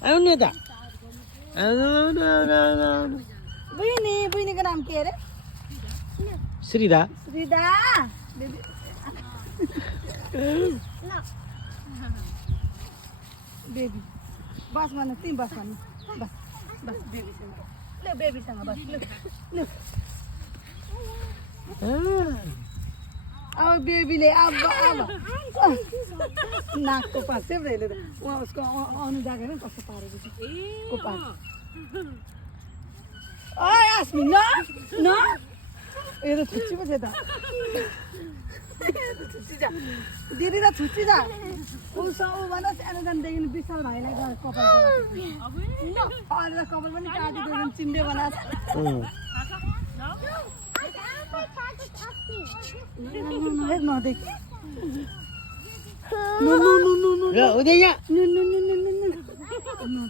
आउनु त आउनु बहिनीको नाम के अरे श्रीदा श्रीदा बेबी बस भन्नु तिमी बस भन्नु बस बस बेबीसँग ल बेबीसँग बस ल अब बेबीले अब नाकको पास चाहिँ हेर्नु त उहाँ उसको आउनु जाँदैन कस्तो पारेको छ को पास आस्मी न न यो त छुच्ची पो छ त छुच्ची जा दिदी त छुच्ची जा उसँग भन्दा सानो जानदेखि विशाल भाइलाई कपाल अरू कपाल पनि काटिदियो चिन्डे बनाएको नदेखि हुँदैन नु